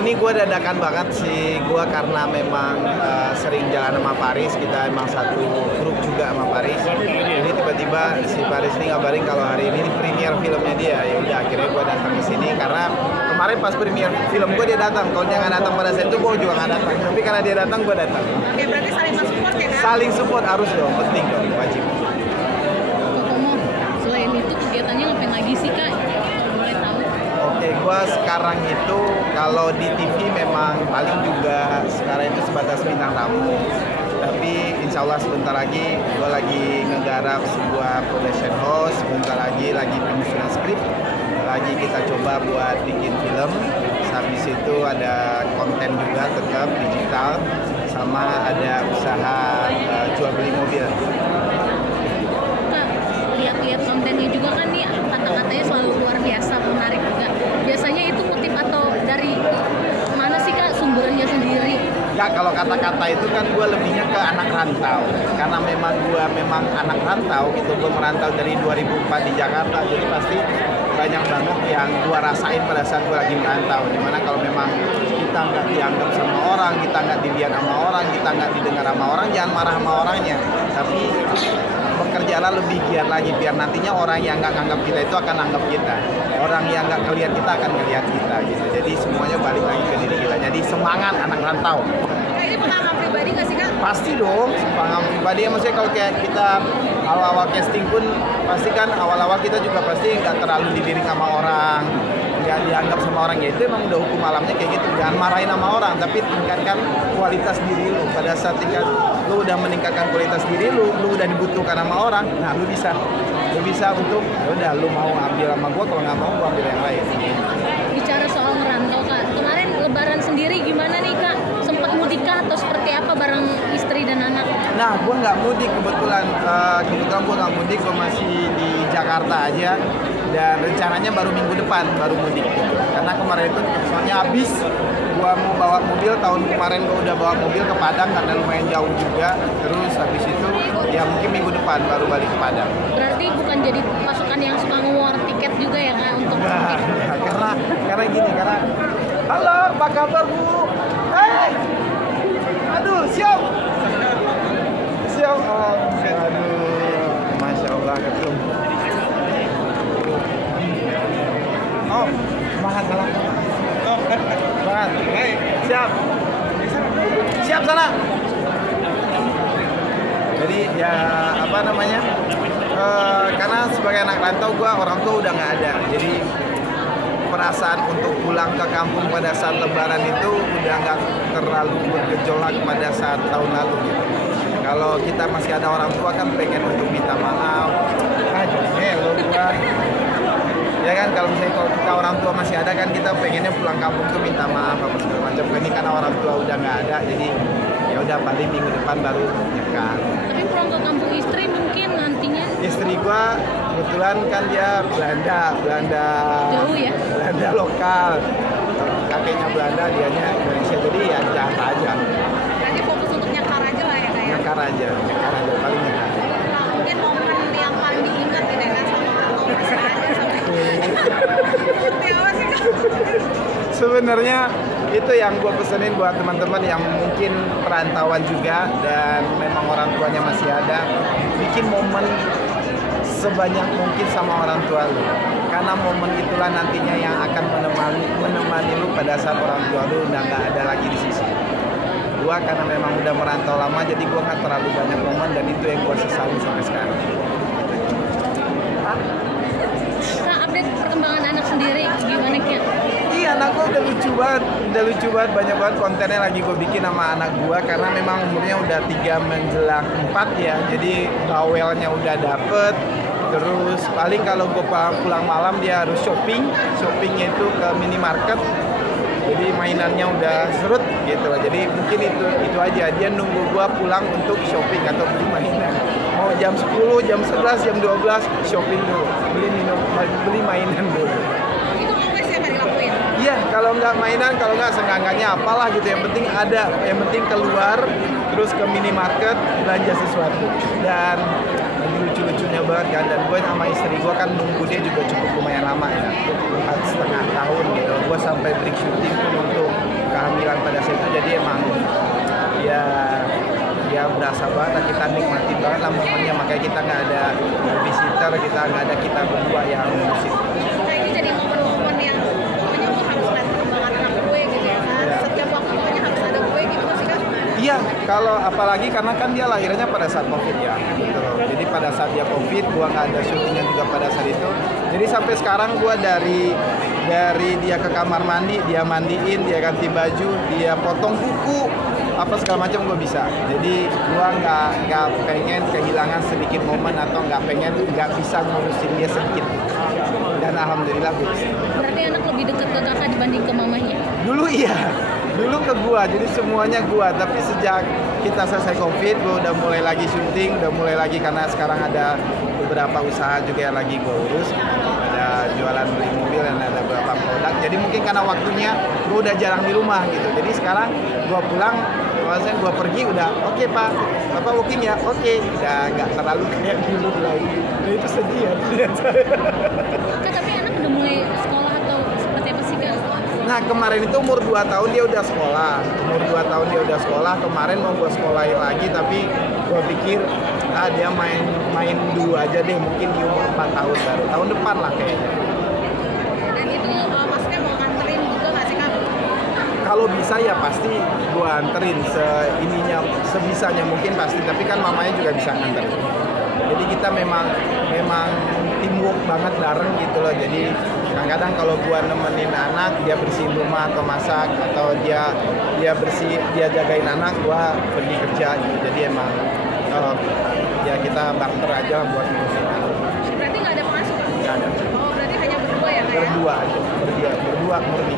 ini gue dadakan banget sih, gue karena memang sering jalan sama Paris, kita emang satu grup juga sama Paris. Jadi tiba-tiba si Paris ini ngabarin kalau hari ini premier filmnya dia. Ya udah akhirnya gue datang ke sini karena kemarin pas premier film gue dia datang. Kalau dia nggak datang pada saat itu gue juga nggak datang. Tapi karena dia datang gue datang. Oke, berarti saling support ya kan? Saling support harus dong, penting dong, wajib. Kak Komo, selain itu kegiatannya ngapain lagi sih Kak? Kalau boleh tahu. Oke, gue sekarang itu kalau di TV memang paling juga sekarang itu sebatas bintang tamu. Tapi insya Allah sebentar lagi gue lagi ngegarap sebuah production house, sebentar lagi penyusunan skrip, lagi kita coba buat bikin film. Habis itu ada konten juga tetap digital, sama ada usaha jual beli mobil. Kak, lihat-lihat kontennya juga kan nih, kata-katanya selalu luar biasa, menarik juga. Biasanya itu kutip atau dari mana sih Kak sumbernya sendiri? Ya kalau kata-kata itu kan gue lebihnya ke anak rantau. Karena memang gue anak rantau gitu, gue merantau dari 2004 di Jakarta. Jadi pasti banyak banget yang gue rasain pada saat gue lagi merantau. Dimana kalau memang kita nggak dianggap sama orang, kita nggak dilihat sama orang, kita nggak didengar sama orang, jangan marah sama orangnya. Tapi bekerjalah lebih giat lagi biar nantinya orang yang nggak anggap kita itu akan anggap kita, orang yang nggak ngelihat kita akan ngelihat kita gitu. Jadi semuanya balik lagi ke diri kita. Jadi semangat anak rantau. Kak, ini pengalaman pribadi nggak sih Kak? Pasti dong, pengalaman pribadi. Maksudnya kalau kayak kita awal-awal casting pun pasti kan awal-awal kita juga pasti nggak terlalu dilirik sama orang, nggak dianggap sama orang. Ya itu emang udah hukum alamnya kayak gitu. Jangan marahin sama orang, tapi tingkatkan kualitas diri lu. Pada saat lu udah meningkatkan kualitas diri lu udah dibutuhkan sama orang, nah lu bisa untuk udah lu mau ambil sama gua, kalau nggak mau gua ambil yang lain. Bicara soal merantau Kak, kemarin lebaran sendiri gimana nih Kak? Sempat mudik kah atau seperti apa bareng istri dan anak? Nah, gue nggak mudik kebetulan gue nggak mudik, gue masih di Jakarta aja, dan rencananya baru minggu depan baru mudik. Karena kemarin itu soalnya habis, gue mau bawa mobil, tahun kemarin gue udah bawa mobil ke Padang karena lumayan jauh juga, terus habis itu ya mungkin minggu depan baru balik ke Padang. Berarti bukan jadi pasukan yang suka nge-war tiket juga ya Kak untuk Nah, mudik? karena gini, halo, apa kabar Bu? Aduh, siap. Aduh, Masya Allah ketum. Oh, semangat salah. Semangat. Siap sana. Jadi ya apa namanya? Karena sebagai anak rantau orang tua udah nggak ada. Jadi perasaan untuk pulang ke kampung pada saat lebaran itu udah nggak terlalu bergejolak pada saat tahun lalu gitu. Kalau kita masih ada orang tua kan pengen untuk minta maaf, lo buat, ya kan kalau kita orang tua masih ada kan kita pengennya pulang kampung tuh minta maaf apa segala macam. Ini karena orang tua udah nggak ada, jadi ya udah paling minggu depan baru nikah. Tapi pulang ke kampung istri mungkin nantinya Istri gua kebetulan kan dia Belanda jauh ya? Belanda lokal, kakeknya Belanda, dianya Indonesia, jadi ya Jakarta aja. Nanti fokus untuk nyekar aja lah ya Kak ya? Nyekar aja paling nyekar. Nah, mungkin momen yang paling diingat nih dengan sama atau bisa aja sampai seperti apa sih Kak? Sebenarnya itu yang gue pesenin buat teman-teman yang mungkin perantauan juga dan memang orang tuanya masih ada, bikin momen sebanyak mungkin sama orang tua lu, karena momen itulah nantinya yang akan menemani lu pada saat orang tua lu udah nggak ada lagi di sisi. Gua karena memang udah merantau lama, jadi gua nggak terlalu banyak momen, dan itu yang gua sesali sampai sekarang. Kak, update perkembangan anak sendiri gimana Kak? Iya, anak gua udah lucu banget, banyak banget kontennya lagi gua bikin sama anak gua, karena memang umurnya udah 3 menjelang 4 ya, jadi bawelnya udah dapet. Terus paling kalau gue pulang malam dia harus shoppingnya itu ke minimarket, jadi mainannya udah serut gitu lah. Jadi mungkin itu aja, dia nunggu gue pulang untuk shopping atau beli mainan. Mau jam 10, jam 11, jam 12 shopping dulu, beli mainan dulu. Itu always ya Kak dilakuin? Iya, kalau nggak mainan, kalau nggak seenggak-enggaknya apalah gitu, yang penting ada, yang penting keluar terus ke minimarket belanja sesuatu. Dan lagi lucu-lucunya banget kan, dan gue sama istri gue kan nunggu dia juga cukup lumayan lama ya, 4,5 tahun gitu. Gue sampai break syuting pun untuk kehamilan pada saat itu, jadi emang ya berasa banget, kita nikmatin banget lah momennya, makanya kita nggak ada visitor, kita nggak ada kita berdua yang musik. Nah ini jadi momen-momen yang pokoknya gue harus lihat perkembangan anak gue gitu ya kan. Ya. Setiap waktu pokoknya harus ada gue gitu sih kan. Iya, kalau apalagi karena kan dia lahirnya pada saat COVID ya, gitu loh. Jadi pada saat dia COVID, gua nggak ada syutingnya juga pada saat itu. Jadi sampai sekarang gua dari dia ke kamar mandi, dia mandiin, dia ganti baju, dia potong kuku, apa segala macam gua bisa. Jadi gua nggak pengen kehilangan sedikit momen atau nggak bisa ngurusin dia sedikit. Dan alhamdulillah gua bisa. Berarti anak lebih dekat ke kakak dibanding ke mamanya. Dulu iya, dulu ke gua, jadi semuanya gua. Tapi sejak kita selesai COVID, gua udah mulai lagi syuting, udah mulai lagi karena sekarang ada beberapa usaha juga yang lagi gua urus. Ada jualan beli mobil dan ada beberapa produk. Jadi mungkin karena waktunya gua udah jarang di rumah gitu. Jadi sekarang gua pulang, maksudnya gua pergi udah oke Pak, Bapak working ya, oke. Udah nggak terlalu kayak dulu lagi. Nah, itu sedih ya. Kak, tapi anak udah mulai sekolah atau seperti apa sih Kak? Nah kemarin itu umur 2 tahun dia udah sekolah. Umur 2 tahun dia udah sekolah. Kemarin mau gue sekolahin lagi tapi gue pikir dia main dulu aja deh, mungkin di umur 4 tahun baru. Tahun depan lah kayaknya. Dan itu maksudnya mau nganterin juga nggak sih kan? Kalau bisa ya pasti gue anterin sebisanya mungkin pasti, tapi kan mamanya juga bisa nganterin. Jadi kita memang teamwork banget bareng gitu loh. Jadi kadang-kadang kalau gua nemenin anak, dia bersihin rumah atau masak, atau dia jagain anak, gua pergi kerja gitu. Jadi emang ya kita barter aja buat ngurusin anak. Berarti nggak ada pengasuh kan? Nggak ada. Oh berarti hanya berdua ya Kak ya? Berdua aja, berdua murni.